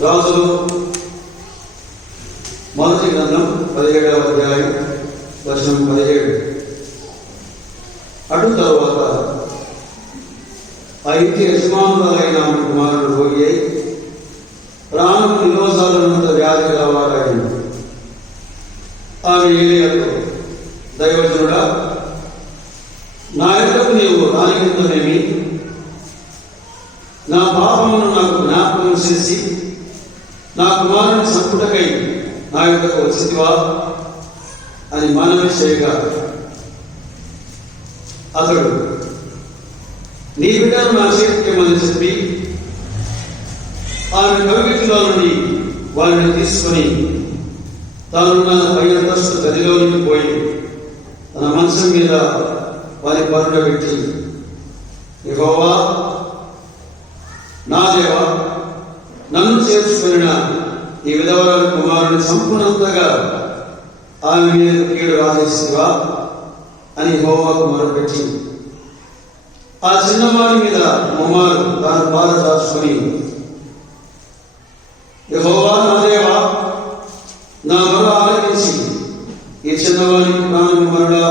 రాజులు మొదటి గ్రంథం 17వ అధ్యాయం వచనం 17. అటు తరువాత ఆ ఇంటి యజమానురాలైన ఆమె కుమారుడు రోగి అయి ప్రాణం నిరోధాలన్నంత వ్యాధి గలవాడాయను. ఆమె ఏలియాతో, దైవజనుడా, నా ఎద్దకు నీవు రానికిందనేమి, నా పాపమును నాకు జ్ఞాపకం చేసి నా కుమారుని సంపుటకై నా యొక్కకు వచ్చితివా అని మనవి చేయగా, అతడు నీ బిడ్డను నా చేతికేమని చెప్పి ఆమె కవిటిలో నుండి వారిని తీసుకొని తానున్న పై అంతస్తు గదిలోనికి పోయి తన మంచం మీద వారి పరుండబెట్టి, యెహోవా నా దేవా, నన్ను చేర్చుకున్న ఈ విధవరాలు కుమారుని సంపూర్ణంతగా ఆమె మీద కీడు రాజేసివా అని యెహోవాకు మొరపెట్టి ఆ చిన్నవాడి మీద కుమారు తాను బాధ దాచుకొని, యెహోవా నా దేవా, నా మొర ఆలకించి ఈ చిన్నవాడికి ప్రాణం మరలా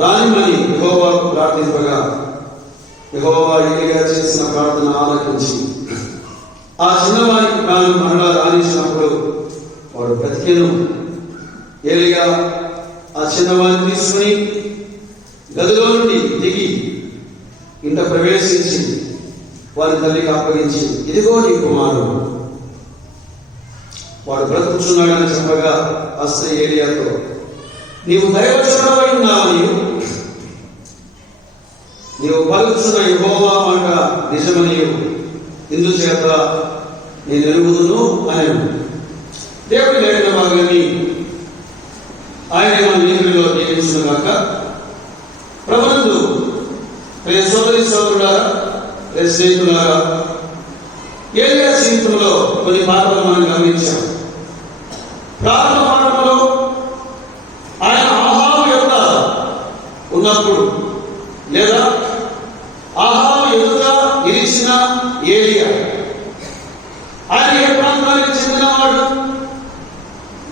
రానిమని యెహోవాకు ప్రార్థింపగా, యెహోవా ఏలియా చేసిన ప్రార్థన ఆలకించి ఆ చిన్నవానికి ప్రాణం మరలా రాణించినప్పుడు వాడు బ్రతికెను. ఏలియా ఆ చిన్నవాడిని తీసుకుని గదిలో నుండి దిగి ఇంట ప్రవేశించి వారి తల్లికి అప్పగించి, ఇదిగో నీ కుమారుడు, వాడు బ్రతుకుచున్నాడని చెప్పగా ఆ స్త్రీ ఏలియాతో, నీవు దైవజనుడవై ఉన్నావని, నీవు పలుకుచున్న యెహోవా మాట నిజమనియు ఇందుచేత నేను ఎరుగుదును అని దేవుడి లేఖన భాగాన్ని ఆయన మన నీతిలో దీవించుగాక. ప్రభునందు ప్రియ సోదరి సోదరులారా, ప్రియ స్నేహితులారా, ఏలియా జీవితంలో కొన్ని పాత్రలు మనం గమనించాం. ప్రారంభ పాఠంలో ఆయన ఆహాబు యొక్క ఉన్నప్పుడు, లేదా ఆహాబు ఎదురుగా నిలిచిన ఏలియా, ఆయన ఏ ప్రాంతానికి చెందినవాడు?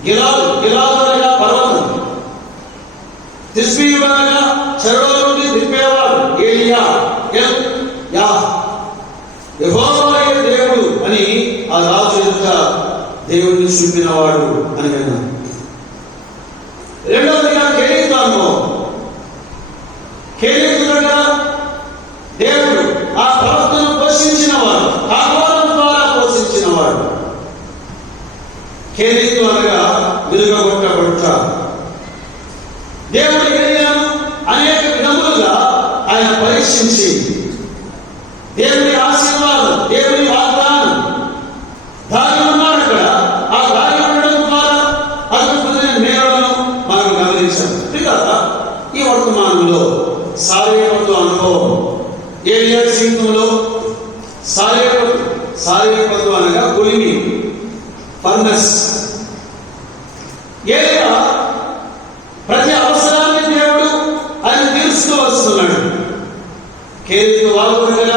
గిలాదుగా పర్వతం, తిష్బీయుడనగా చెరలో నుండి దింపేవాడు ఏలియా. యెహోవాయే దేవుడు అని ఆ రాజు యొక్క దేవుడిని చూపినవాడు అని విన్నాం. రెండవదిగా కేలీతు దగ్గర దేవుడు ఆ ప్రవక్తను పోషించినవాడు, ఆహ్వానం ద్వారా పోషించినవాడు. కేలీతు అనగా విరుగగొట్టబడుట. దేవుడి ఏలియాను అనేక విధములుగా ఆయన పరీక్షించి దేవుని ఆశీర్వాదం, దేవుని వాగ్దానం దాగి ఉన్నాడు. అక్కడ ఆ దాగి ఉండడం ద్వారా అద్భుతమైన మేలులను మనం గమనించాం. కదా ఈ వర్తమానంలో శారీరక అనుభవం, ఏలియా జీవితంలో శారీరక అనగా కొలిమి, ఫర్నస్. ఏలియా ప్రతి అవసరాన్ని దేవుడు ఆయన తీరుస్తూ వస్తున్నాడు. కేలీతు వాగు దగ్గర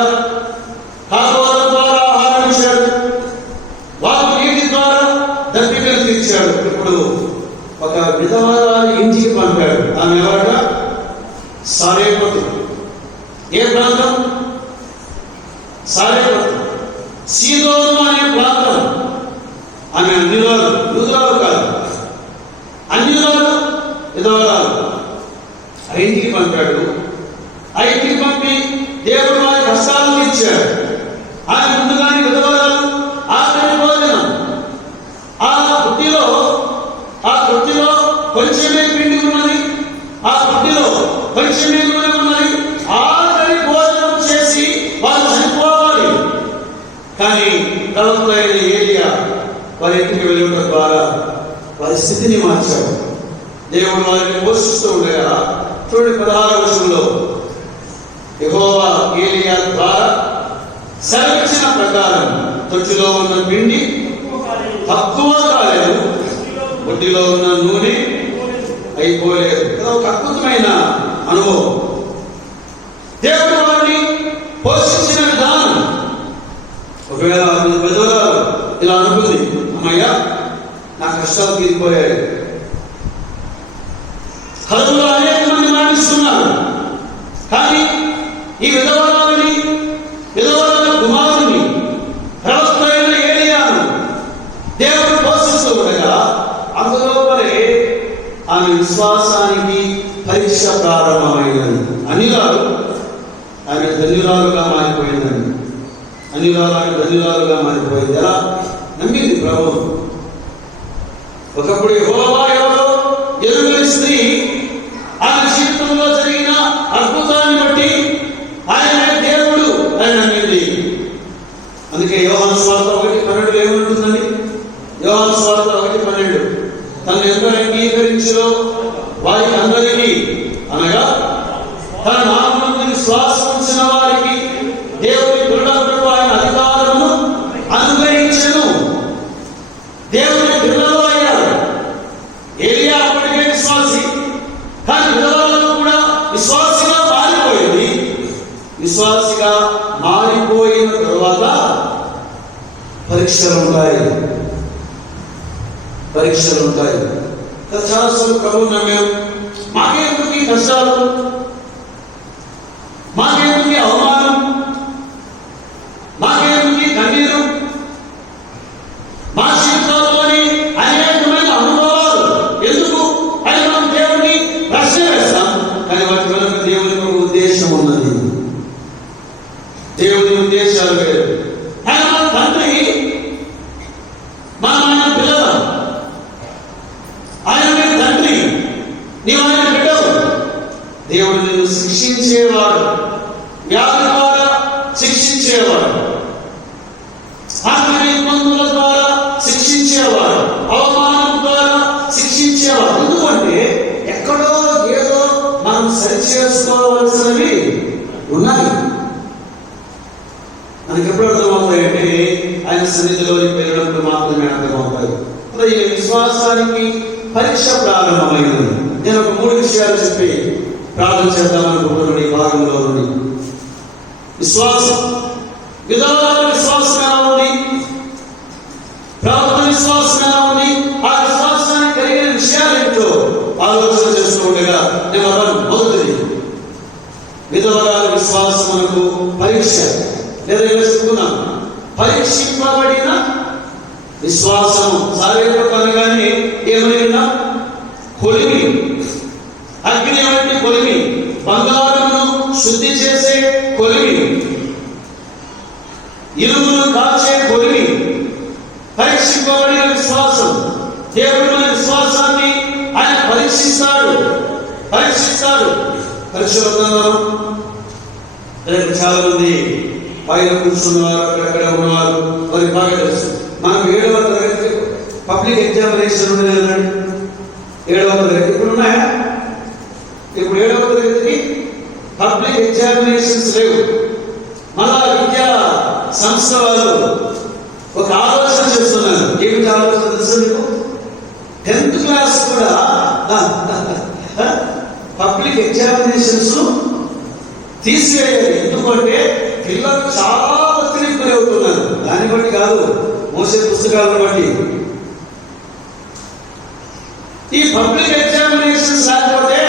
కాలువల ద్వారా ఆహారం ఇచ్చాడు, వాగు నీటి ద్వారా దప్పికలు తీర్చాడు. ఇప్పుడు ఒక విధవరాలి ఇంటికి పంపాడు. ఆమె ఎవరగా? సారేపతు. ఏ ప్రాంతం? సారేపతు, సీదోను అనే ప్రాంతం. ఆమె అన్యురాలు, యూదురాలు కాదు, అన్యురాలు, విధవరాలు. ఆ ఇంటికి పంపాడు. ఆ ఇంటికి పంపి దేవుడు వారి కష్టాలను ఇచ్చాడు. ఆయన ముందుగానే విధవరాలు ఆఖరి భోజనం, ఆ బుట్టిలో కొంచెమే పిండి ఉన్నది, ఆ బుట్టిలో కొంచెమే నూనె ఉన్నది. ఆఖరి భోజనం చేసి వారు చనిపోవాలి. కానీ ప్రవక్త అయిన ఏలియా వారి ఇంటికి వెళ్ళడం ద్వారా వారి స్థితిని మార్చాడు. దేవుడు వారిని పోషిస్తూ ఉండగా చూడండి 16వ వచనంలో, యెహోవా ఏలియా ద్వారా సెలవిచ్చిన ప్రకారం తొట్టిలో ఉన్న పిండి తక్కువ కాలేదు, బుడ్డిలో ఉన్న నూనె అయిపోలేదు. ఒక అద్భుతమైన అనుభవం. దేవుడు వారిని పోషించిన విధానం. ఒకవేళ పెద్దవారు ఇలా అనుకుంది, అమ్మయ్యా నా కష్టాలు తీరిపోయాయి. కరువులో అనేక మంది మరణిస్తున్నారు, కానీ ఈ విధవరాలని కుమారుని ప్రవక్త అయిన ఏలీయాను దేవుడు పోషిస్తూ ఉండగా అందులోపలే ఆమె విశ్వాసానికి పరీక్ష ప్రారంభమైనది. అనిలాలు ఆమె ధన్యురాలుగా మారిపోయిందండి. ఆమె ధన్యురాలుగా మారిపోయింది. ఎలా నమ్మింది ప్రభు. ఒకప్పుడు యెహోవా ఎవరో ఎరుగని స్త్రీ ఆమె జీవితంలో జరిగిన అద్భుతాన్ని బట్టి ఆయన దేవుడు అని నమ్మింది. అందుకే యోహాను సువార్త 1:12 ఏమంటుందండి? యోహాను సువార్త 1:12 తను ఎంత అంగీకరించినో వారికి అందరికీ, అనగా తన నామమునందు విశ్వాసం ఉంచిన వారికి దేవుని పిల్లలకు ఆయన అధికారమును అనుగ్రహించెను. దేవుని పిల్లలు అయ్యారు. ఏలియా అప్పటికే విశ్వాసి, కానీ విధవరాలు కూడా విశ్వాసిగా మారిపోయింది. విశ్వాసిగా మారిపోయిన తరువాత పరీక్షలు ఉంటాయి. చాలాసార్లు ప్రభు నమ్మాం, మాకేందుకు ఈ కష్టాలు, మాకేందుకు ఈ అవమానం, మాకేందుకు ఈ కన్నీరు, మా జీవితాల్లోని అనేకమైన అనుభవాలు ఎందుకు అని మనం దేవుడిని ప్రశ్న వేస్తాం. కానీ వాటి వెనుక దేవునికి ఒక ఉద్దేశం ఉన్నది. దేవుని ఉద్దేశాలు వేరు. ఆయన మన తండ్రి, మన పిల్లలు, ఆయన తండ్రి, నీవు ఆయన బిడ్డవు. దేవుడు నిన్ను శిక్షించేవాడు, వ్యాధి ద్వారా శిక్షించేవాడు, ఆత్మీయ ఇబ్బందుల ద్వారా శిక్షించేవాడు, అవమానం ద్వారా శిక్షించేవాడు. ఎందుకంటే ఎక్కడో ఏదో మనం సరిచేసుకోవాల్సినవి ఉన్నాయి. మనకి ఎప్పుడు అర్థమవుతాయంటే ఆయన సన్నిధిలోకి వెళ్ళినప్పుడు మాత్రమే అర్థమవుతాయి. ఈ విశ్వాసానికి పరీక్ష ప్రారంభమైనది. నేను ఒక 3 విషయాలు చెప్పి ప్రార్థన చేద్దామనుకుంటున్నాను. ఈ భాగంలో నుండి విశ్వాసం, విధవరాల విశ్వాసం ఎలా ఉంది, ప్రవక్త విశ్వాసం ఎలా ఉంది, ఆ విశ్వాసానికి కలిగిన విషయాలు ఏంటో ఆలోచన చేస్తూ ఉండగా మొదటిది విధవరాల విశ్వాసమునకు పరీక్ష, లేదా వేసుకున్నాం పరీక్షింపబడిన విశ్వాసము. సారేపు అనగానే ఏమైనా కొలిమి, అగ్ని వంటి కొలిమి, బంగారమును శుద్ధి చేసే కొలిమి, ఇనుమును కాల్చే కొలిమి, పరీక్షింపబడిన విశ్వాసం. దేవుడు మన విశ్వాసాన్ని ఆయన పరీక్షిస్తాడు. పరిశోధనలో చాలా మంది పైన కూర్చున్నవారు, అక్కడక్కడ ఉన్నవారు, వారికి బాగా తెలుసు. మనం 7వ తరగతి పబ్లిక్ ఎగ్జామినేషన్ ఉండేదండి. 7వ తరగతి ఇప్పుడు ఉన్నాయా? ఇప్పుడు 7వ తరగతికి పబ్లిక్ ఎగ్జామినేషన్స్ లేవు. మన విద్యా సంస్థ వాళ్ళు ఒక ఆలోచన చేస్తున్నారు. ఏమిటి ఆలోచన తెలుసు మీకు? 10th క్లాస్ కూడా పబ్లిక్ ఎగ్జామినేషన్స్ తీసివేయాలి. ఎందుకంటే పిల్లలు చాలా ఒత్తిడికి గురి అవుతున్నారు. దాన్ని బట్టి కాదు, మోసే పుస్తకాలను బట్టి. ఈ పబ్లిక్ ఎగ్జామినేషన్స్ లేకపోతే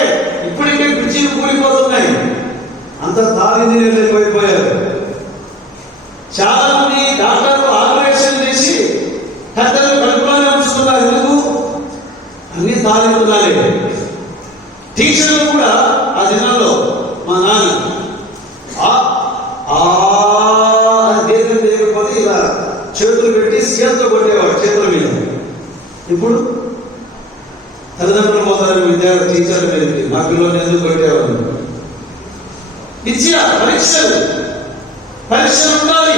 ఇప్పటికే బ్రిడ్జిలు కూలిపోతున్నాయి. అంత తాగిందిపోయారు. చాలా మంది డాక్టర్లు ఆపరేషన్ చేసి పెద్దలు కడుపులోనే ఉంచుతున్నారు. ఎందుకు? అన్ని తాగుతున్నారే. టీచర్లు కూడా ఆ దినాల్లో మా నాన్న దీర్ఘం తెలియకపోతే ఇలా చేతులు పెట్టి సీఎంతో కొట్టేవాడు చేతుల మీద. ఇప్పుడు తల్లిదండ్రులు పోతారు, విద్యార్థి టీచర్లు మీద మా పిల్లల్ని ఎందుకు కొట్టేవాడు? విద్య పరీక్షలు ఉండాలి.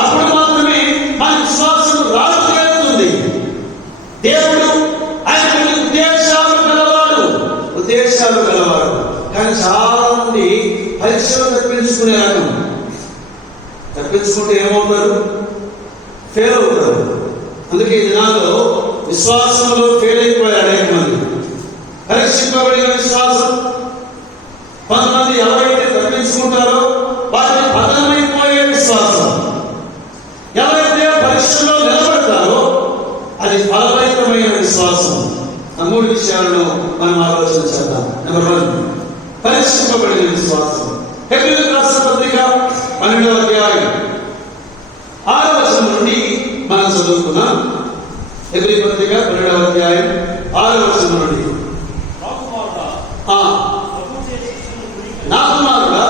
అప్పుడు మాత్రమే మన విశ్వాసం రాజుతుంది. దేవుడు ఆయన ఉద్దేశాలు గలవాడు. కానీ చాలా మంది పరీక్షలు తప్పించుకునే రకం. తప్పించుకుంటే ఏమవుతారు? ఫెయిల్ అవుతారు. అందుకే ఈ దినాల్లో విశ్వాసంలో ఫెయిల్ అయిపోయారు అనేక మంది. పరీక్షింపబడిన విశ్వాసం, కొంతమంది ఎవరైతే తప్పించుకుంటారో వారిని పతనమైపోయే విశ్వాసం, ఎవరైతే పరీక్షల్లో నిలబడతారో 3 విషయాలను మనం ఆలోచన చేద్దాం. నెంబర్ 1, పరీక్షింపబడిన విశ్వాసం. హెబ్రీయులకు రాసిన పత్రిక 12వ అధ్యాయం 6వ వచనం నుండి మనం చదువుకున్నాం. హెబ్రీ పత్రిక 12వ అధ్యాయం 6వ వచనం నుండి, నా కుమారుడా,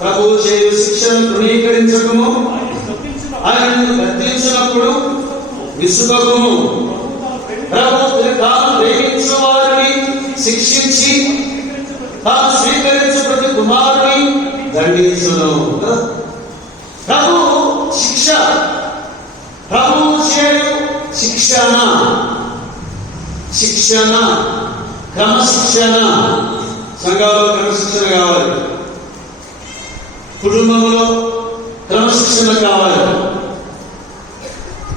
ప్రభువు చేయు శిక్షను తృణీకరించకము, ఆయనను గద్దించినప్పుడు విసుగకుము. ప్రభువు తాను ప్రేమించిన వారిని శిక్షించి తాను స్వీకరించు ప్రతి కుమారుని దండించును. ప్రభు శిక్ష, ప్రభువు చేయు శిక్షణ, క్రమశిక్షణ. సంఘాల్లో క్రమశిక్షణ కావాలి, కుటుంబంలో క్రమశిక్షణ కావాలి,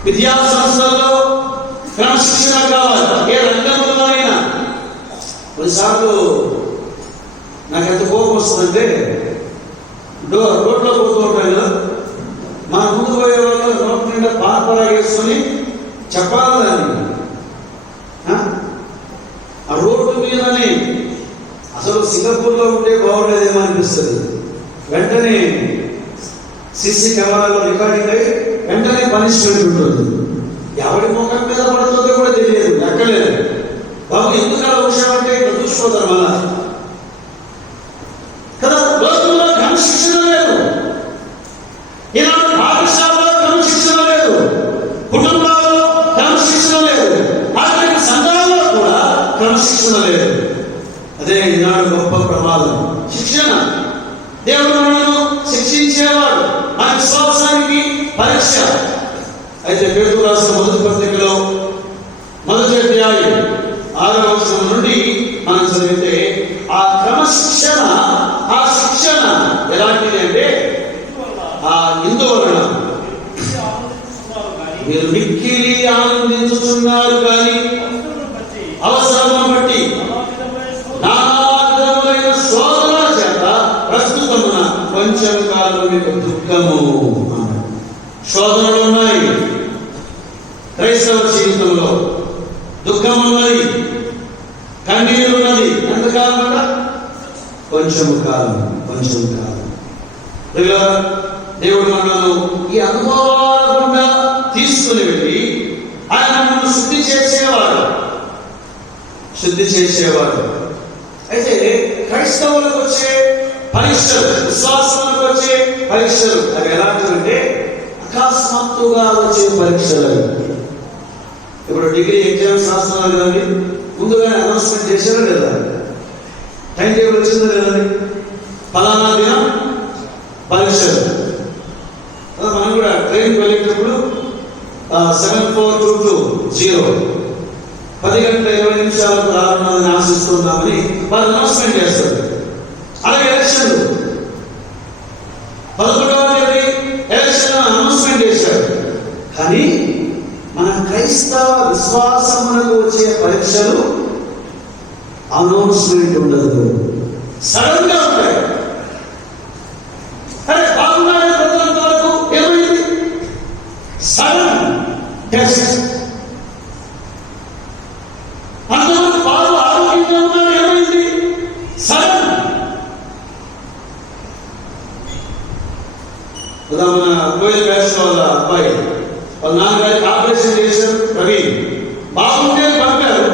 విద్యా సంస్థల్లో క్రమశిక్షణ కావాలి. ఏ రంగంలో అయినా. కొన్నిసార్లు నాకు ఎంత కోపం వస్తుందంటే, రోడ్లో పోతూ ఉంటాయి కదా, మన ముందు పోయే వాళ్ళు రోడ్డు నిండా పాపరా వేసుకొని చెప్పాలి దాన్ని. ఆ రోడ్డు మీదనే అసలు సింగపూర్లో ఉంటే బాగుండేదేమో అనిపిస్తుంది. వెంటనే సిసి కెమెరాలో రికార్డింగ్ అయ్యి వెంటనే పనిష్మెంట్ ఉంటుంది. ఎవరి ముఖం మీద పడుతుందో కూడా తెలియదు, ఎక్కలేదు. బాబు ఎందుకు అలా వచ్చామంటే ఇక్కడ చూసిపోతారు మళ్ళా కదా. లోకంలో క్రమశిక్షణ లేదు, ఈనాడు పాఠశాలలో క్రమశిక్షణ లేదు, కుటుంబాల్లో క్రమశిక్షణ లేదు, ఆఖరికి సంఘాలలో కూడా క్రమశిక్షణ లేదు. అదే ఈనాడు గొప్ప ప్రమాదం. శిక్షణ, దేవుడు మనను శిక్షించేవాడు, మన విశ్వాసానికి పరీక్ష. అయితే పేతురు రాసిన మొదటి పత్రికలో 1వ అధ్యాయం 6వ వచనం నుండి మనం చదివితే, ఆ క్రమశిక్షణ, ఆ శిక్షణ ఎలాంటిది అంటే, ఆ ఇందువలన మీరు మిక్కిలి ఆనందించుతున్నారు కానీ అవసరమును బట్టి నానావిధములైన శోధనల చేత ప్రస్తుతమున కొంచెం కాలం మీకు దుఃఖము. శోధనలు ఉన్నాయి క్రైస్తవ జీవితంలో, దుఃఖం ఉన్నది, కన్నీరు ఉన్నది. ఎంతకాలం అంట? కొంచెం కాలం. దేవుడు మనను ఈ అనుభవాల గుండా తీసుకుని వెళ్ళి ఆయన మనల్ని శుద్ధి చేసేవాడు. అయితే క్రైస్తవులకు వచ్చే పరీక్షలు, విశ్వాసాలకు వచ్చే పరీక్షలు అవి ఎలాంటివంటే అకస్మాత్తుగా వచ్చే పరీక్షలు. ఇప్పుడు డిగ్రీ ఎగ్జామ్స్ రాస్తున్నారు కదండి, ముందుగానే అనౌన్స్మెంట్ చేశారా లేదా? టైం టేబుల్ వచ్చిందా లేదండి? ఫలానా దినం పరీక్షలు. మనం కూడా ట్రైన్కి వెళ్ళేటప్పుడు 7:422 10:20 రావాలని ఆశిస్తున్నామని వాళ్ళు అనౌన్స్మెంట్ చేస్తారు. అలాగే ఎలక్షన్లు 11వ తేదీ ఎలక్షన్ అనౌన్స్మెంట్ చేశారు. కానీ మన క్రైస్తవ విశ్వాసమునకు వచ్చే పరీక్షలు అనౌన్స్మెంట్ ఉండదు, సడన్ గా ఉంటాయి. అరే బాగున్నాయి ప్రజలంత వరకు ఏమైంది? Sudden test. అంతవరకు బాగు ఆరోగ్యంగా ఉన్నారు, ఏమైంది? సడన్. మన కోయిల్ బ్యాచ్ వాళ్ళ అబ్బాయి వాళ్ళ నాన్నగారికి ఆపరేషన్ చేశారు, ప్రవీణ్. బాగుంటే పంపారు,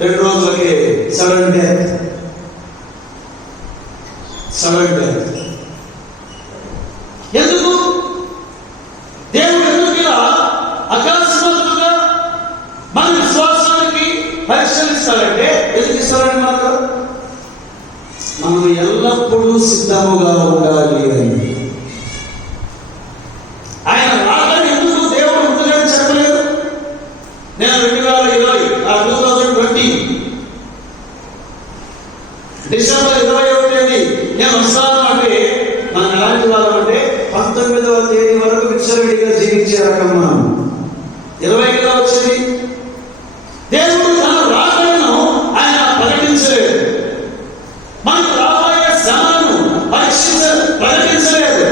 2 రోజులకి సడన్ డెత్. ఎందుకు? దేవుడు ఎందుకు ఇలా అకస్మాత్తుగా మన విశ్వాసానికి పరీక్షలు ఇస్తాడంటే, ఎందుకు ఇస్తాడంటే మనం ఎల్లప్పుడూ సిద్ధముగా ఉండాలి అని. ఆయన రాగానే ఎందుకు దేవుడు ఉంటుందని చెప్పలేదు. నేను 2020 డిసెంబర్ 21వ తేదీ నేను వస్తాను అంటే మనం ఎలాంటి వాళ్ళం అంటే 19వ తేదీ వరకు విచ్చలవిడిగా జీవించే రకం మనం. 20 కదా వచ్చింది. దేవుడు తన రాకడను ఆయన ప్రకటించలేదు, మనకు రాబోయే శ్రమలను ప్రకటించలేదు.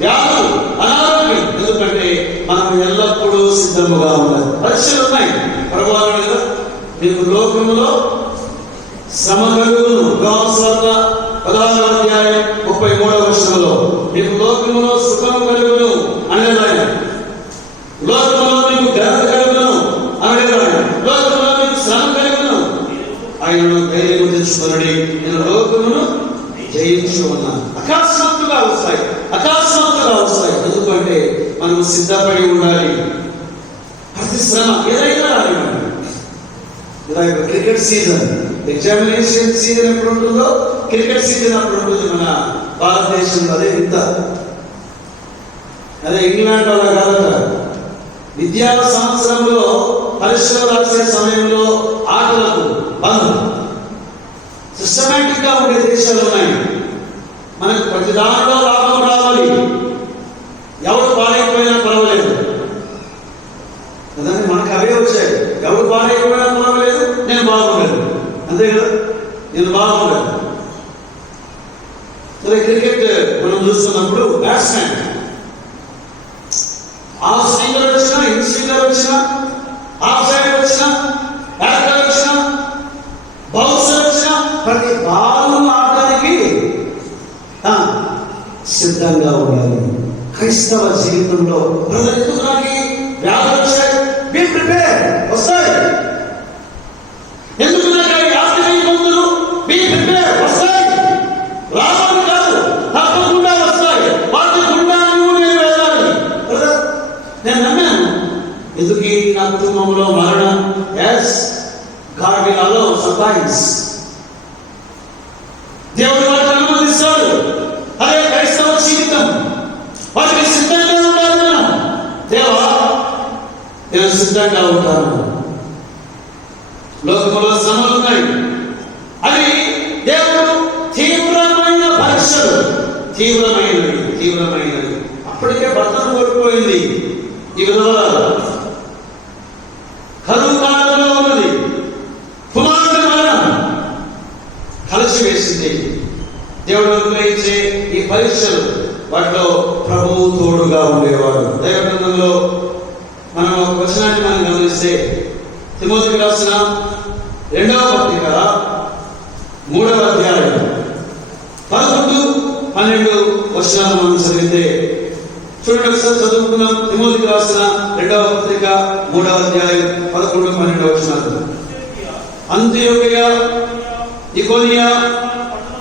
వ్యాధులు, అనారోగ్యం, ఎందుకంటే మనం ఎల్లప్పుడూ సిద్ధముగా ఉండాలి. పరీక్షలు ఉన్నాయి. ప్రభువారు మీకు లోకములో శ్రమ కలుగును. యోహాను సువార్త 16వ అధ్యాయం 33వ వచనంలో మీకు లోకములో సుఖము కలుగును అనేది ఆయన. లోకములో మీకు ఘనత కలుగును అనేది ఆయన. లోకములో మీకు శ్రమ కలుగును. ఆయనను ధైర్యం తెచ్చుకొనుడి, నేను లోకమును జయించి ఉన్నాను. అకస్మాత్తుగా వస్తాయి, అకస్మాత్తుగా వస్తాయి. ఎందుకంటే మనం సిద్ధపడి ఉండాలి. ప్రతి శ్రమ ఏదైనా రానివ్వండి. క్రికెట్ సీజన్, ఎగ్జామినేషన్ సీజన్ ఎప్పుడు ఉంటుందో క్రికెట్ సీజన్ అప్పుడు ఉంటుంది మన భారతదేశంలో. అదే వింత. అదే ఇంగ్లాండ్ అలా కాదట. విద్యా సంవత్సరంలో పరీక్షలు రాసే సమయంలో ఆటలకు బంద్. సిస్టమేటిక్ గా ఉండే దేశాలు ఉన్నాయి. మనకు ప్రతి దానిలో లాభం రావాలి. ఎవరు పాడైపోయినా పర్వాలేదు కదండి. మనకు అవే వచ్చాయి. ఎవరు పాడైపోయినా పర్వాలేదు, నేను బాగుండదు. అంతే కదా, నేను బాగుండదు. సరే, క్రికెట్ మనం చూస్తున్నప్పుడు బ్యాట్స్మెన్ ఆఫ్ స్వింగర్ వచ్చినా, ఇన్ స్వింగర్ వచ్చినా, ఆఫ్ సైడ్ వచ్చినా, బ్యాటర్ వచ్చినా, బౌన్సర్ వచ్చినా ప్రతి బాల్ ఆడడానికి సిద్ధంగా ఉండాలి. క్రైస్తవ జీవితంలో ఎందుకు నాకు వ్యాధులు వచ్చాయి? Be prepare. వస్తాయి. ఎందుకు నాకు యాత్రి ఇబ్బందులు? Be prepare. వస్తాయి. రావాలి కాదు, తప్పకుండా వస్తాయి. వాటి గుండా నేను వెళ్ళాలి. నేను నమ్మాను. ఎందుకు నా కుటుంబంలో మరణం? Yes, God will allow sometimes. దేవుడు వాటిని అనుమతిస్తాడు. అదే క్రైస్తవ జీవితం. వాటికి సిద్ధంగా ఉండాలి. మనం దేవా, నేను సిద్ధంగా ఉంటాను. లోకంలో శ్రమలు ఉన్నాయి. అది దేవుడు తీవ్రమైన పరీక్షలు, తీవ్రమైనవి. అప్పటికే భర్తను కోల్పోయింది ఈ విధవరాలు. కరువు కాలంలో ఉన్నది. కుమారుడు మరణం కలిసి వేసింది. దేవుడు అనుగ్రహించే ఈ పరీక్షలు, వాటిలో ప్రభువు తోడుగా ఉండేవాడు. దైవ గ్రంథంలో మనం ఒక వచనాన్ని మనం గమనిస్తే, తిమోతికి రాసిన 2వ పత్రిక 3వ అధ్యాయం 11, 12 వచనాలు మనం చదివితే చూడండి. ఒకసారి చదువుకున్నాం. తిమోతికి రాసిన 2వ పత్రిక 3వ అధ్యాయం 11, 12 వచనాలు. అంత్యోకయ, ఇకోనియ,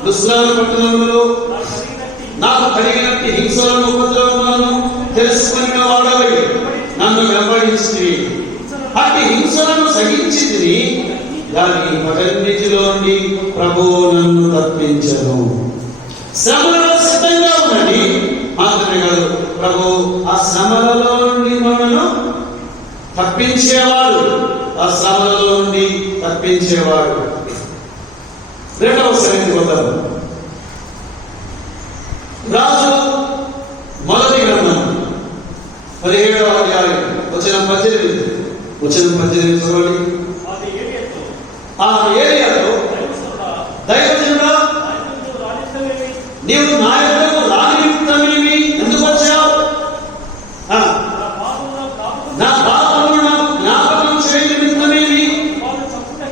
లుస్త్ర పట్టణములలో నాకు కలిగినట్టి హింసలను, ఉపద్రవములను తెలుసుకున్న వాడవై నన్ను వెంబడించి అట్టి హింసలను సహించి దాని పటన్నిటిలో నుండి ప్రభువు నన్ను తప్పించను. శ్రమలలో సిద్ధంగా ఉన్నది మాత్రమే కాదు, ప్రభు ఆ శ్రమలలో నుండి మనను తప్పించేవాడు. ఆ శ్రమలలో నుండి తప్పించేవాడు. 2వ కొరింథీ పత్రిక రాజు మొదటి గ్రంథం 17వ అధ్యాయం వచనం 18 చూడండి. ఆ ఏలియాతో, దైవజనుడా, నీవు నా యొద్దకు రాని నిమిత్తమేమి ఎందుకు వచ్చావు? నా పాపమును నాకు జ్ఞాపకం చేయని నిమిత్తమేమి?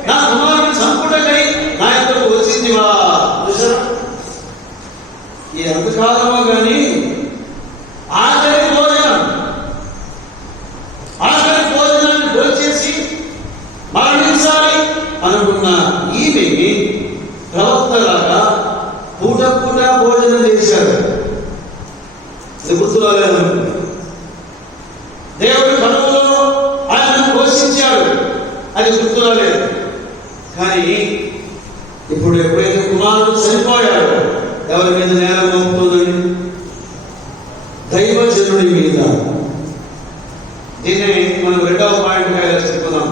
నా కుమారుని చంపుటకై నా యొద్దకు వచ్చిందివా? ఈ ఎంతకాలమో కానీ ఆఖరి భోజనాన్ని భోంచేసి మరణించాలి అనుకున్న ఈమె ప్రవక్తలాగా పూట భోజనం చేశారు. గుర్తురాలేదు. దేవుడి కడుపులో ఆయన పోషించాడు, అది గుర్తురాలేదు. కానీ ఇప్పుడు ఎప్పుడైతే కుమారుడు చనిపోయాడో ఎవరి మీద నేరం మోపుతుందండి? దైవజనుడి మీద. దీన్ని మనం 2వ పాయింట్గా చెప్పుకున్నాం.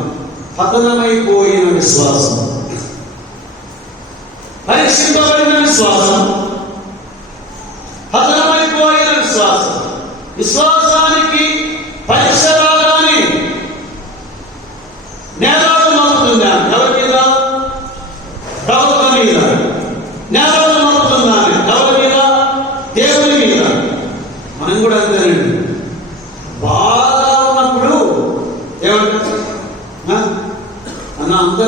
పతనమైపోయిన విశ్వాసం, పరీక్షింపబడిన విశ్వాసం, పతనమైపోయిన విశ్వాసం. విశ్వాసానికి పరీక్ష రాగానే నేరాలు మోపుతుందా? ఎవరి మీద? ప్రవక్త మీద. నేరాలు మోపుతుందా? ఎవరి మీద? దేవుని మీద. మనం కూడా అంతేనండి. బాగా ఉన్నప్పుడు ఏమంటారు? అన్న అంతా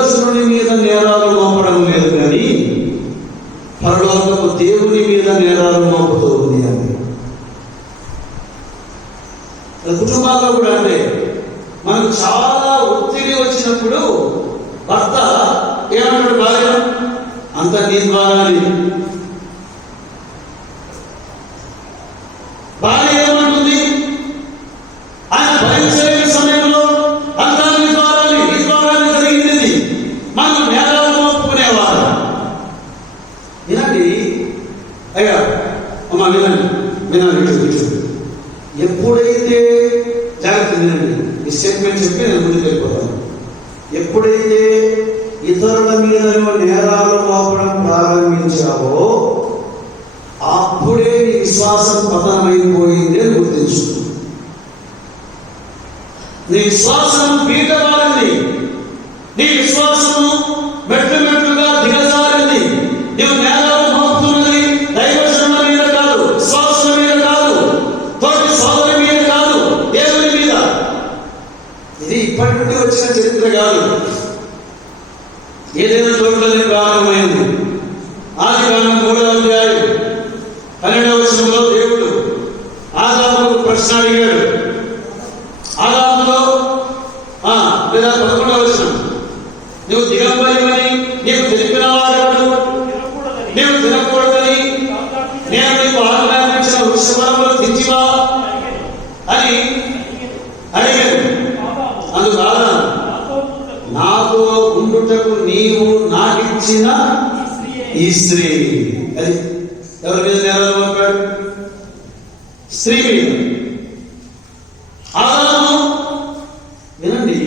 దైవజనుని మీద నేరాలు మోపడం లేదు కానీ పరలోకపు దేవుని మీద నేరాలు మోపుతూ ఉంది అని. కుటుంబాల్లో కూడా అంటే మనకు చాలా ఒత్తిడి వచ్చినప్పుడు భర్త ఏమంటాడు, భార్య అంత నీ ద్వారానే. భార్య ఏమంటుంది, ఆయన భరించలేని సమయంలో అంతా నీ ద్వారానే జరిగింది, మనం నేరాలు మోపుకునేవారు. వినండి అయ్యా అమ్మ, వినండి. ఎప్పుడైతే జాగ్రత్త వినండి, ఈ స్టేట్మెంట్ చెప్పి నేను ముందుకు వెళ్ళిపోతాను. ఎప్పుడైతే ఇతరుల మీద నేరాలు మోపడం ప్రారంభించావో అప్పుడే నీ విశ్వాసం పతనమైపోయింది అని గుర్తించు. నీ విశ్వాసం పీఠమారింది, నీ విశ్వాసము మెట్లుగా దిగజారింది. నీవు నేరాలు మోపుతున్నది దైవజనుల మీద కాదు, విశ్వాసం మీద కాదు, తోటి సోదరి మీద కాదు, దేవుని మీద. ఇది ఇప్పటి నుండి వచ్చిన చరిత్ర కాదు, ఏదైనా చోట్లనే ప్రారంభమైంది. ఆదికాండం 3వ అధ్యాయం 12వ వచనంలో దేవుడు ఆదాముకు ప్రశ్న అడిగాడు. ఆదాములో లేదా 11వ వచనం, నువ్వు దిగంబరివని నీకు తెలిపిన వాడు, నీవు తినకూడదని నేను నీకు ఆజ్ఞాపించిన వృక్షఫలములు తింటివా అని అడిగాడు. అందుకు ఆదాము, నాతో ఉండుటకు నీవు నాకిచ్చిన ఈ స్త్రీ. అది ఎవరి మీద నేరాలు మోపాడు? స్త్రీ మీద. ఆదాము, వినండి,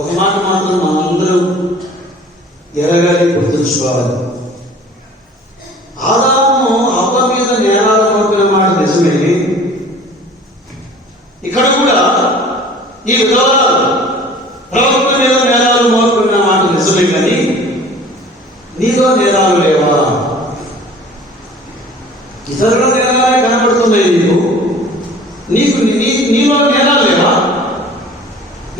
ఒక మాట మాత్రం మనందరూ ఎరగాలి, గుర్తుంచుకోవాలి. ఆదాము అవ్వ మీద నేరాలు మోపిన మాట నిజమే. ఇక్కడ కూడా ఈ విధవరాలు ప్రవక్త మీద నేరాలు మోపుకున్న మాట నిజమే, కానీ నీలో నేరాలు లేవా? ఇతరుల నేరాలే కనబడుతున్నాయి నీలో నేరాలు లేవా?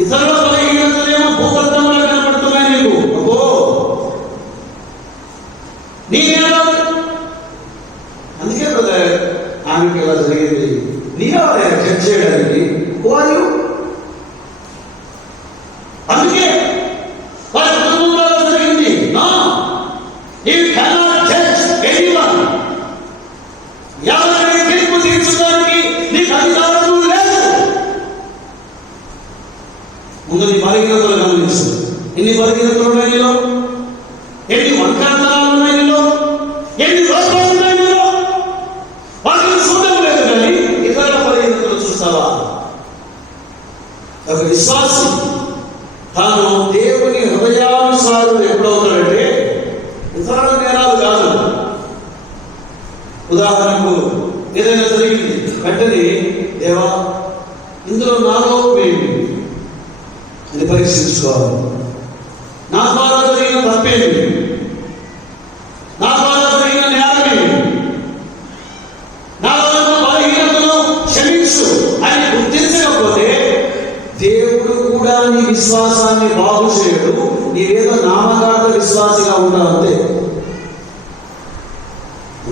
ఇతరుల బలహీనతలేమో భూగర్భంలో కనబడుతున్నాయి నీకు. అబ్బో, నీ నేరాలు. అందుకే బ్రదర్ ఆమెకి ఇలా జరిగింది. నీవే జడ్జ్ చేయడానికి వారు. అందుకే వారి కుటుంబంలో జరిగింది. You cannot judge anyone. ఎవరిని తీర్పు తీర్చడానికి నీకు అధికారం లేదు. ముందు నీ బలహీనతలు గమనించు. ఎన్ని బలహీనతలు ఉన్నాయి నీలో, ఎన్ని వంకరతనాలు ఉన్నాయి నీలో, ఎన్ని లోపాలు ఉన్నాయి నీలో. వాటిని చూడడం లేదు, కానీ ఇతరుల బలహీనతలు చూస్తావా? ఒక విశ్వాసి తాను దేవుని హృదయానుసారుడు ఎప్పుడవుతాడంటే ఇతరుల నేరాలు కాదు. ఉదాహరణకు ఏదైనా జరిగింది, వెంటనే దేవా ఇందులో నా లోపం ఏంటి అని పరీక్షించుకోవాలి. నా ద్వారా జరిగిన తప్పేంటి, నా ద్వారా జరిగిన నేరమేంటి, నా వల్ల బలహీనతను క్షమించు అని గుర్తించకపోతే దేవుడు కూడా నీ విశ్వాసాన్ని బాగు చేయడు. నీవేదో నామకార్థ విశ్వాసిగా ఉంటావంతే.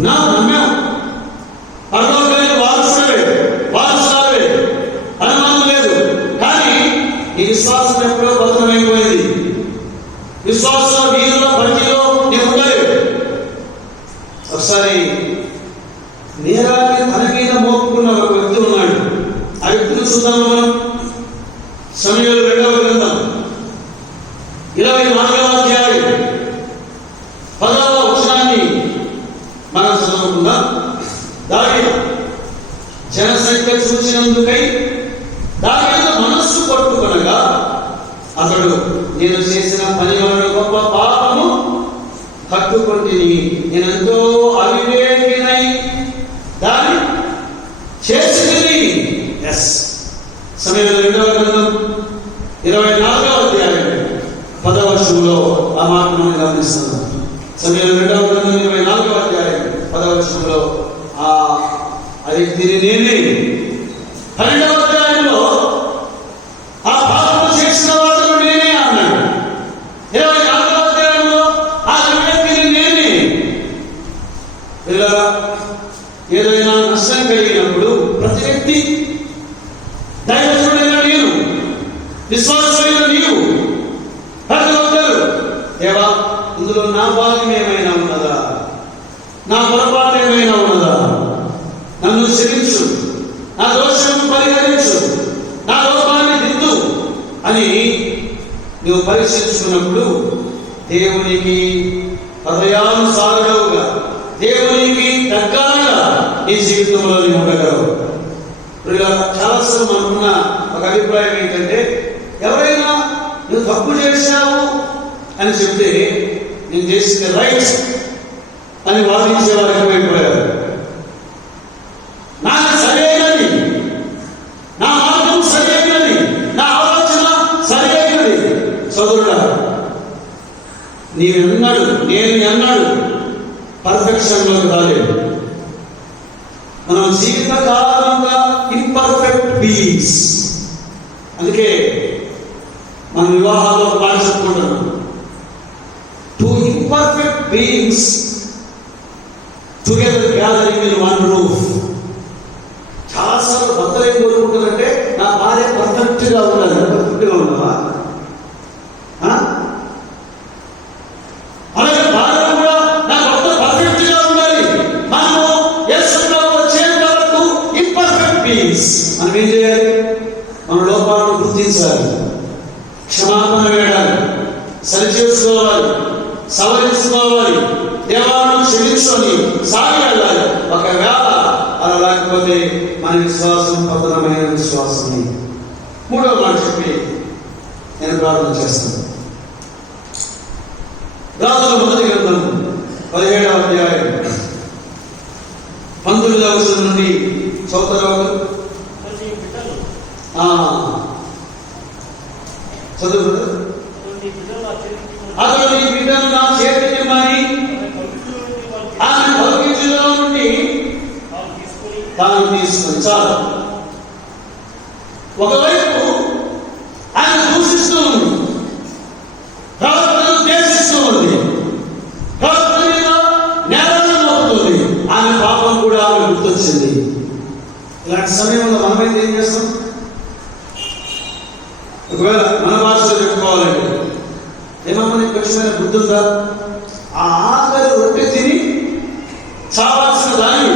నమ్మాం, పరలోకానికి వారసులవే, అనుమానం లేదు. కానీ నీ విశ్వాసం ఎప్పుడో పతనమైపోయింది. విశ్వాసం వీధిలో పనిలో నీవు ఉండలేవు. ఒకసారి నేరాన్ని తన మీద మోపుకున్న ఒక వ్యక్తి ఉన్నాడు. ఆ వ్యక్తిని చూద్దాం మనం. సమయంలో 2వ గ్రంథం 24వ అధ్యాయం 10వ వచనాన్ని మనం చదువుకుందాం. దావీదు జనసంఖ్య చూచినందుకై దావీదు మనస్సు పట్టుకొనగా అతడు, నేను చేసిన పని వలన గొప్ప పాపము కట్టుకొంటిని, నేనెంతో అవివేకినై దాన్ని చేసింది. సమయంలో 2వ గ్రంథం 24వ అధ్యాయం 10వ వచనంలో ఆ మాట మనం గమనిస్తున్నాం. సమయంలో 2వ గ్రంథం 24వ అధ్యాయం 10వ వచనంలో ఆ వ్యక్తిని నేనే. 12వ అధ్యాయంలో ఆ పాపము చేసిన వాడు నేనే అన్నాడు. ఏదైనా నష్టం కలిగినప్పుడు ప్రతి వ్యక్తి దైవజనుడైన నేను, విశ్వాసమైన నీవు, ప్రతి ఒక్కరు దేవా ఇందులో నా భాగం ఏమైనా ఉన్నదా, నా పొరపాటు ఏమైనా ఉన్నదా, నన్ను క్షమించు, నా దోషం పరిహరించు, నా లోపాన్ని దిద్దు అని నువ్వు పరీక్షించుకున్నప్పుడు దేవునికి హృదయానుసారుడుగా, దేవునికి దగ్గరగా నీ జీవితంలో నీవు ఉండగలవు. చాలాసార్లు మనకున్న ఒక అభిప్రాయం ఏంటంటే, ఎవరైనా నువ్వు తప్పు చేశావు అని చెప్తే నేను చేసింది రైట్ అని వాదించే వారు ఎక్కువైపోయారు. నాకు సరైనది, నా మార్గం సరైనది, నా ఆలోచన సరైనది. సోదరుడా, నేను ఎన్నాడు పర్ఫెక్షన్లోకి రాలేదు. మనం జీవితకాలంగా ఇంపర్ఫెక్ట్ బీయింగ్స్. అందుకే మన వివాహాల్లో ఒక మాట చెప్పుకుంటున్నాం, 2 imperfect beings together gathering in one roof. చాలాసార్లు భర్తలు ఏం కోరుకుంటారంటే, నా భార్య పర్ఫెక్ట్ గా ఉండాలి. పర్ఫెక్ట్ గా ఉన్నావా? అలాగే భార్య కూడా నా భర్త పర్ఫెక్ట్ గా ఉండాలి. మనము యేసులో వచ్చేంత వరకు ఇంపర్ఫెక్ట్ బీయింగ్స్. మనం ఏం చేయాలి? మన లోపాలను గుర్తించాలి, క్షమాపణ వేయాలి, సరిచేసుకోవాలి, సవరించుకోవాలి, దేవాలను క్షమించుకొని సాగి వెళ్ళాలి. ఒకవేళ అలా లేకపోతే మన విశ్వాసం పతనమైన విశ్వాసం. మూడవ మాట చెప్పి నేను ప్రార్థన చేస్తాను. రాజుల మొదటి గ్రంథం 17వ అధ్యాయం 19వ వచనం నుండి చదువుతారు. చదువు. అతడు నీ బిడ్డను నా చేతికి మరి ఆయన భవిష్యత్తులో నుండి తాను తీసుకొని చాలు. ఒకవైపు ఆయన దూషిస్తూ ఉంది, ప్రవర్తనను ద్వేషిస్తూ ఉంది, ప్రవర్తన మీద నేరాలను మోపుతుంది. ఆమె పాపం కూడా ఆమె గుర్తొచ్చింది. ఇలాంటి సమయంలో మనమైతే ఏం చేస్తాం? ఒకవేళ మన భాషలో చెప్పుకోవాలంటే, ఏమన్నా నీకు ఖచ్చితమైన బుద్ధి ఉందా? ఆ ఆఖరి రొట్టె తిని చావాల్సిన దాన్ని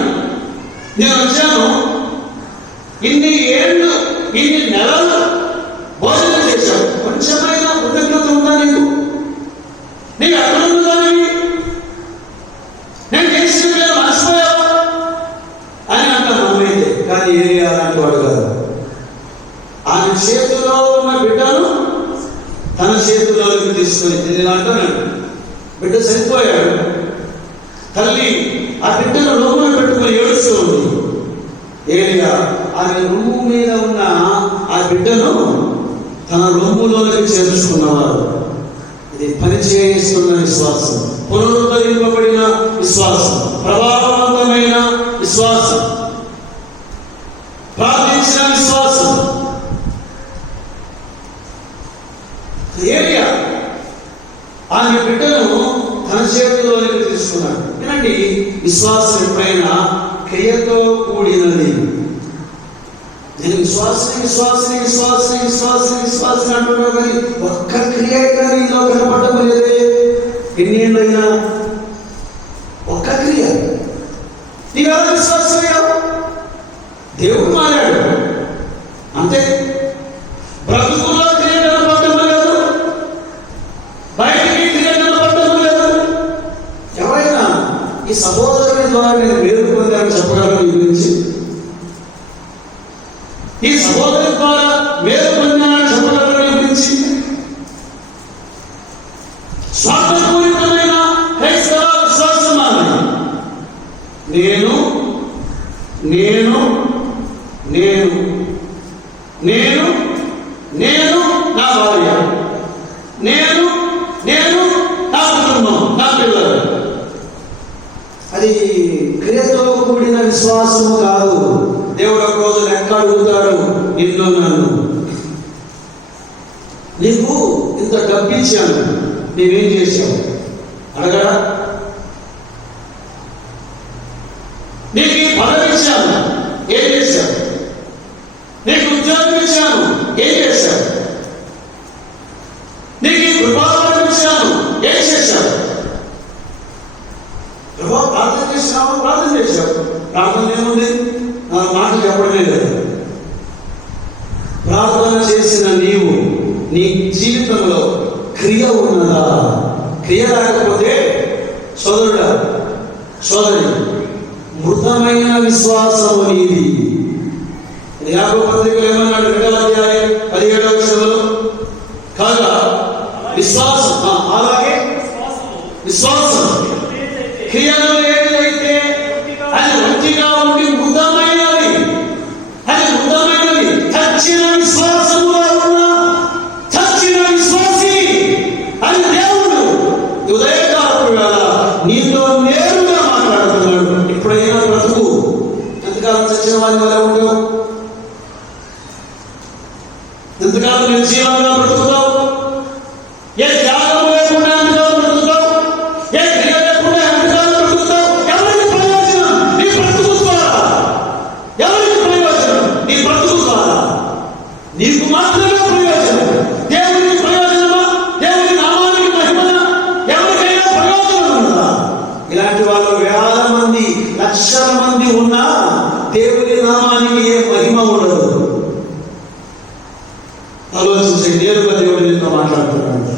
నేను వచ్చాను, ఇన్ని ఏళ్ళు, ఇన్ని నెలలు భోజనం చేశావు, కొంచెమైనా కృతజ్ఞత ఉందా నీకు? నీకు అక్కడ ఉందానికి నేను చేసిన మర్చిపోయావా అని అంటాం మనమైతే. కానీ ఏరియా అలాంటి వాడు కాదు. ఆయన చేతిలో ఉన్న బిడ్డను తన చేతిలోకి తీసుకొని తినేలాంటాను. బిడ్డ చనిపోయాడు, తల్లి ఆ బిడ్డను రొమ్మున పెట్టుకుని ఏడుస్తూ ఉంది. ఏలియా ఆమె రొమ్ము మీద ఉన్న ఆ బిడ్డను తన రొమ్ములోకి చేర్చుకున్నవారు. ఇది పనిచేస్తున్న విశ్వాసం, పునరుద్ధరింపబడిన విశ్వాసం, ప్రభావవంతమైన విశ్వాసం, ప్రార్థించిన విశ్వాసం. ఏలియా ఆమె బిడ్డను తన చేతిలోకి తీసుకున్నాడు. వినండి, విశ్వాసం ఎప్పుడైనా క్రియతో కూడినది. నేను విశ్వాసం అంటున్నావు, కానీ ఒక్క క్రియ కానీ ఇందులో కనపడడం లేదే. ఎన్నేళ్ళైనా ఒక్క క్రియ. నీవెలా విశ్వాసమయ్యావు? దేవుడు మారాడు అంతే. బ్రతుకులో క్రియ కనపడడం లేదు, బయటికి క్రియ కనపడడం లేదు. ఎవరైనా ఈ సహోదరుని ద్వారా నేను వేరు పొందాలని చెప్పగలను? ఈ గురించి ఈ సహోదరి ద్వారా వేరు పొందాలని చెప్పగలను? ఈ గురించి స్వార్థపూరితమైన క్రైస్తవ విశ్వాసం మాది. నేను నేను నేను నేను నేను నా భార్య, నేను నేను నా కుటుంబం, నా పిల్లలు. అది క్రియతో కూడిన విశ్వాసము కాదు. దేవుడు ఒక రోజు లెక్క అడుగుతాడు నిన్ను నన్ను. నీకు ఇంత డబ్బిచ్చాను, నీవేం చేశావు అడగడా? నీకు ఈ పదవి ఇచ్చాను, ఏం చేశావు? నీకు ఉద్యోగం ఇచ్చాను, ఏం చేశావు? నీకు ఈ కృపావరం ఇచ్చాను, ఏం చేశావు? ప్రభావ ప్రార్థన చేసినావు, ప్రార్థన చేశావు. ప్రార్థన ఏముంది? నా మాట చెప్పడమే లేదు. ప్రార్థన చేసిన నీవు నీ జీవితంలో క్రియ ఉన్నదా? క్రియ లేకపోతే సోదరుడా, సోదరి, మృతమైన విశ్వాసము నీది. యాకోబు పత్రికలో ఏమన్నాడు? 2వ అధ్యాయం 17వ వచనంలో, కాగా విశ్వాసం, అలాగే విశ్వాసం క్రియలు ఏదైతే అది వట్టిగా ఉండి మృతమైనవి, అది మృతమైనవి. చచ్చిన విశ్వాసములో ఉన్న చచ్చిన విశ్వాసి అని దేవుడు ఉదయకాలం వేళ నీతో నేరుగా మాట్లాడుతున్నాడు. ఇప్పుడైనా బ్రతుకు. ఎంతకాలం చచ్చిన వారి వల్ల ఉండవు? ఎంతకాలం నిర్జీవంగా బ్రతుకుతావు? ఏ త్యాగం లేకుండా ఎంతకాలం బ్రతుకుతావు? ఏ క్రియ లేకుండా ఎంతకాలం బ్రతుకుతావు? ఎవరికి ప్రయోజనం నీ బ్రతుకు ద్వారా? ఎవరికి ప్రయోజనం నీ బ్రతుకు ద్వారా? నీకు మాత్రమే ప్రయోజనం. దేవునికి ప్రయోజనమా? దేవుని నామానికి మహిమనా? ఎవరికైనా ప్రయోజనం ఉన్నదా? ఇలాంటి వాళ్ళు వేల మంది, లక్షల మంది ఉన్నా దేవుని నామానికి ఏ మహిమ ఉండదు. ఆలోచించే నేరుగా దేవుడు నీతో మాట్లాడుతున్నాడు.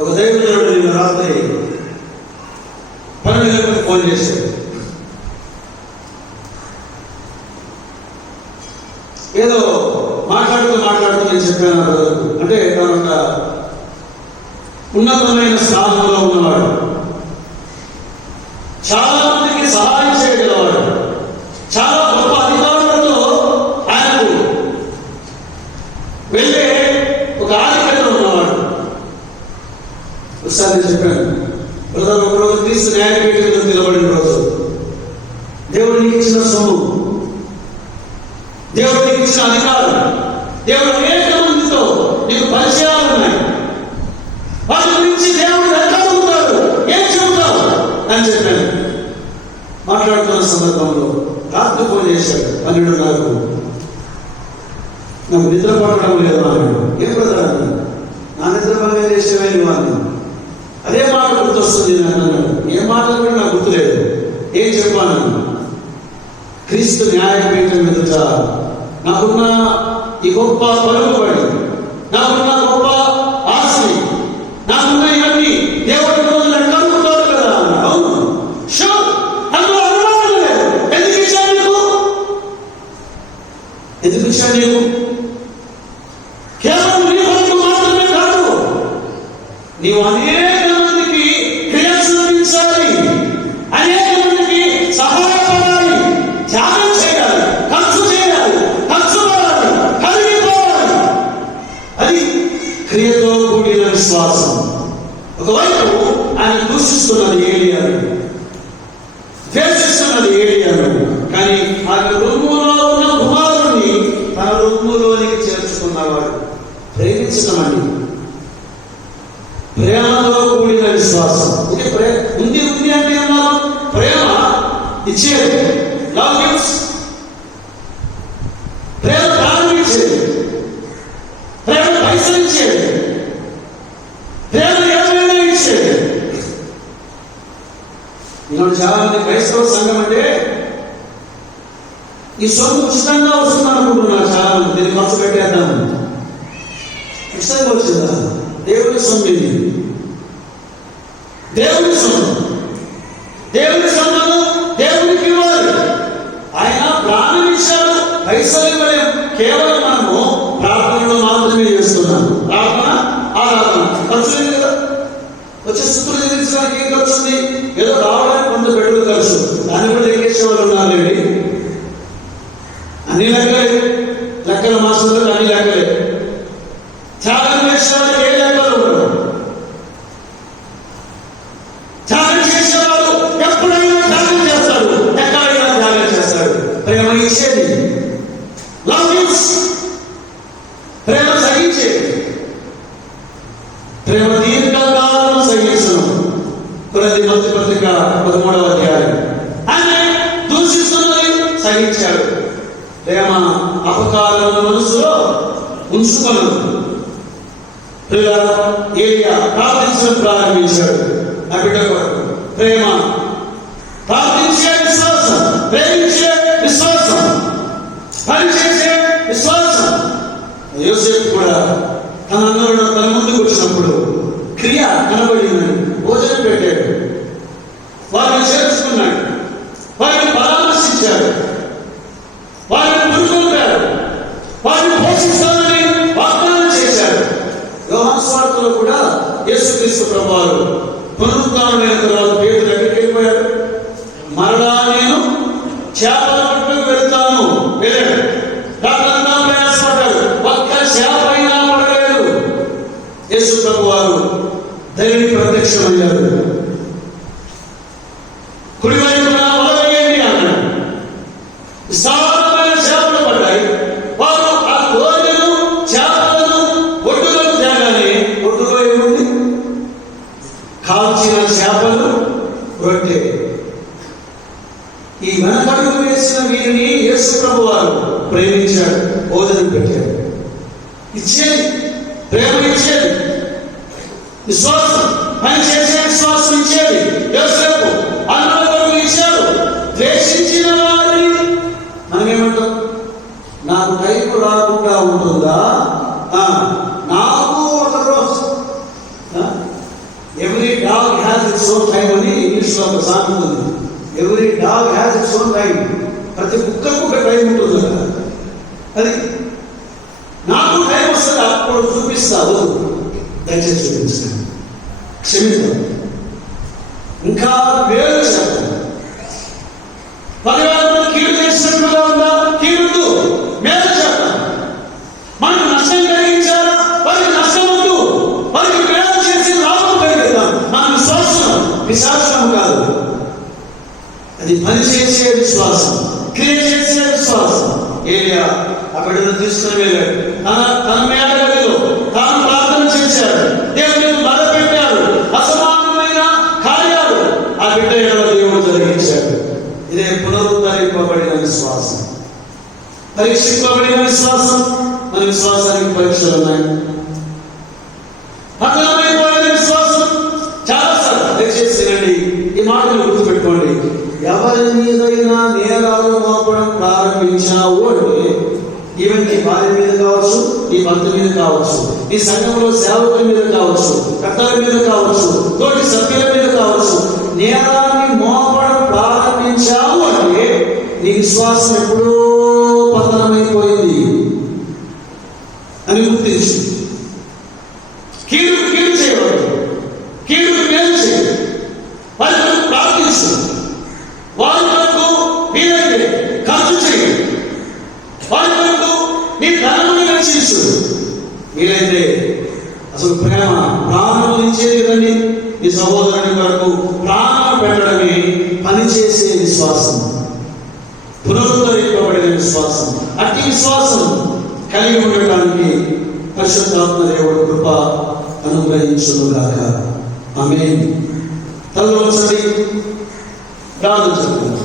ఒక దేవుడు నిన్న రాత్రి 12 గంటలకు ఫోన్ చేశాడు. ఏదో మాట్లాడుతూ నేను చెప్పాను. అంటే తన ఒక ఉన్నతమైన స్థానంలో ఉన్నవాడు, చాలా మందికి సహాయం చేయగలవాడు, చాలా గొప్ప అధికారులతో ఆయనకు వెళ్ళే ఒక ఆధిక్యత ఉన్నవాడు. ఒకసారి నేను చెప్పాను, బ్రదర్, ఒకరోజు క్రీస్తు న్యాయపీఠంలో నిలబడిన రోజు దేవుడికి ఇచ్చిన సొమ్ము, దేవుడికి ఇచ్చిన అధికారం, దేవుడు అనేక మందితో నీకు పరిచయాలు ఉన్నాయి. వాటి గురించి దేవుడు ఎట్లా చెబుతాడు, ఏం చెబుతావు అని చెప్పాను. మాట్లాడుతున్న సందర్భంలో రాత్రి ఫోన్ చేశాడు 12:30. నాకు నిద్ర పడడం లేదు అన్నాడు. ఏం బ్రదర్? నా నిద్ర పని చేసేవే నువ్వు అన్నా. అదే మాట గుర్తొస్తుంది నాకు అన్నాడు. ఏం మాటలు కూడా నాకు గుర్తులేదు. ఏం చెప్పాను? క్రీస్తు న్యాయపీఠం ఎదుట నాకున్న ఈ గొప్ప పలుకుబడి, నాకున్న గొప్ప ఆస్తి, నాకున్న ఇవన్నీ దేవుడి రోజులు అడుగుతాడు కదా అన్నాడు. అవును, షూర్, అందులో అనుమానం లేదు. ఎందుకు ఇచ్చాను నీకు? ఎందుకు ఇచ్చాను నీకు? కేవలం నీ కొరకు మాత్రమే కాదు, నీవు అనేక మందికి క్రియాశీలించాలి, అనేక మందికి సహాయపడాలి, త్యాగం చేయాలి, ఖర్చు చేయాలి, ఖర్చు పడాలి, కలిగిపోవాలి. అది క్రియతో కూడిన విశ్వాసం. ఒకవైపు ఆయన దూషిస్తున్నది ఏలియాను, ద్వేషిస్తున్నది ఏలియాను, కానీ ఆయన రొమ్ములో ఉన్న కుమారుని తన రొమ్ములోనికి చేర్చుకున్నవాడు. ప్రేమించటమండి ప్రేమతో కూడిన విశ్వాసం. ఇది ఉంది అంటే ఏమన్నా? ప్రేమ ఇచ్చేది, లవ్ గివ్స్. ప్రేమ ప్రారంభించేది, ప్రేమ పైసలు ఇచ్చేది, ప్రేమ ఏమైనా ఇచ్చేది. ఈనాడు చాలా మంది క్రైస్తవ సంఘం అంటే ఈ సొమ్ము ఉచితంగా వస్తుంది అనుకుంటున్నారు. చాలా మంది దీన్ని ఖర్చు పెట్టేద్దాము. ఉచితంగా వచ్చిందా? దేవుని సొమ్ము ఇది, దేవుని సొమ్ము. దేవుని సొమ్మును దేవునికి ఇవ్వాలి. ఆయన ప్రాణం ఇచ్చాడు, పైసలు ఇవ్వలేం. కేవలం మనము ప్రార్థనలో మాత్రమే చేస్తున్నాము. ప్రార్థన, ఆరాధన ఖర్చు లేదు కదా. వచ్చే స్థుతులు చెల్లించడానికి ఏం ఖర్చు ఉంది? ఏదో రావడానికి కొంత పెట్టుబడి ఖర్చు, దాన్ని కూడా లెక్కేసే వాళ్ళు ఉన్నారండి. అన్ని లెక్కల మాసంలో అన్ని లెక్కలే. త్యాగం చేసేవాడికి ఏ లెక్కలు ఉండవు. త్యాగం చేసేవాడు ఎప్పుడైనా త్యాగం చేస్తాడు, ఎక్కడైనా త్యాగం చేస్తాడు. ప్రేమ ఇచ్చేది, లవ్ గివ్స్. ప్రేమ సహించేది, ప్రేమ దీర్ఘకాలం సహించను. ప్రతి పత్రిక 13వ అధ్యాయం. ఆయన దూషిస్తున్నది సహించాడు. ప్రేమ అపకాలను మనసులో ఉంచుకున్నాడు. ఏలియా ప్రార్థించడం ప్రారంభించాడు. ఆ బిడ్డ కొరకు ప్రేమ, ప్రార్థించే విశ్వాసం, ప్రేమించే విశ్వాసం, పనిచేసే విశ్వాసం. యోసేపు కూడా తన అన్నోడు తన ముందుకు వచ్చినప్పుడు క్రియ కనబడిందని భోజనం పెట్టాడు, వారిని చేర్చుకున్నాడు, వారిని పరామర్శించాడు, వారిని పురుగొల్పాడు, వారిని పోషిస్తానని వాగ్దానం చేశాడు. యోహాను సువార్తలో కూడా యేసుక్రీస్తు ప్రభువారు పునరుత్థానమైన తర్వాత పేతురు ఎక్కడికి వెళ్ళిపోయాడు? మరలా నేను చేపల పట్టుకు వెళ్తాను వెళ్ళాడు. డాక్టర్గా ప్రయాసపడ్డాడు, ఒక్క చేప అయినా పడలేదు. యేసు ప్రభువారు ధైర్యం ప్రత్యక్షమయ్యారు. కుడివైపున వలవేయండి అన్నాడు. విశాలమైన చేపలు పడ్డాయి. వారు ఆ గోరెను చేపలను ఒడ్డులోకి తేగానే ఒడ్డులో ఏముంది? కాల్చిన చేపలు, రొట్టె. ఈ వెనకడుగు వేసిన వీరిని యేసు ప్రభువారు ప్రేమించాడు, భోజనం పెట్టాడు. ఇచ్చేది ప్రేమ, ఇచ్చేది విశ్వాసం, పని చేసే విశ్వాసం ఇచ్చేది. యోసేపు అన్నలకు ఇచ్చాడు. ద్వేషించిన వారిని మనమేమంటాం? నాకు టైం రాకుండా ఉంటుందా? నాకు ఒక రోజు, every dog has its own time అని ఇంగ్లీష్ లో ఒక సామెత ఉంది. Every dog has its own time. ప్రతి కుక్కకు ఒక టైం ఉంటుంది కదా. అది నాకు టైం వస్తుంది, అప్పుడు చూపిస్తావు. దయచేసి చూపిస్తాను, క్షమిద్దాం, ఇంకా వేరు చేద్దాం. 10,000 మంది కీడు చేసినట్లుగా ఉందా? కీడు మేలు చేద్దాం. మనకు నష్టం కలిగించారా? వారికి నష్టం వద్దు, వారికి మేలు చేసి లాభం కలిగిద్దాం. మన విశ్వాసం విశాసం కాదు, అది పనిచేసే విశ్వాసం, క్రియ చేసే విశ్వాసం. ఏలియా ఆ బిడ్డను తీసుకుని వెళ్ళాడు. తన మేడగదిలో తాను ప్రార్థన చేశాడు, దేవునికి మొదలుపెట్టాడు. అసమానమైన కార్యాలు ఆ బిడ్డ ఎడల దేవుడు జరిగించాడు. ఇదే పునరుద్ధరింపబడిన విశ్వాసం, పరీక్షింపబడిన విశ్వాసం. మన విశ్వాసానికి పరీక్షలు ఉన్నాయి. పతనమైపోయిన విశ్వాసం చాలాసార్లు. దయచేసి వినండి, ఈ మాటలు గుర్తుపెట్టుకోండి. ఎవరి మీదైనా నేరాలు మోపడం ప్రారంభించావు అంటే, ఈవెన్ నీ భార్య మీద కావచ్చు, నీ భర్త మీద కావచ్చు, నీ సంఘంలో సేవకుల మీద కావచ్చు, కర్తల మీద కావచ్చు, తోటి సభ్యుల మీద కావచ్చు, నేరాన్ని మోపడం ప్రారంభించావు అంటే నీ విశ్వాసం ఎప్పుడూ పతనమైపోయింది అని గుర్తించు. కీడుకు కీడు చేయవద్దు, కీడుకు మేలు చేయదు. వారి కొరకు ప్రార్థించు, వారి కొరకు వీలైతే ఖర్చు చేయండి, వారి కొరకు నీ ధనమును రక్షించు. వీలైతే అసలు ప్రేమ ప్రాణం ఇచ్చేది కదండి. నీ సహోదరుని కొరకు ప్రాణం పెట్టడమే పనిచేసే విశ్వాసం, పునరుద్ధరింపబడిన విశ్వాసం. అట్టి విశ్వాసం కలిగి ఉండటానికి పరిశుద్ధాత్మ దేవుడు కృప అనుగ్రహించునుగాక. ఆమేన్. తలవంచండి, ప్రార్థించండి.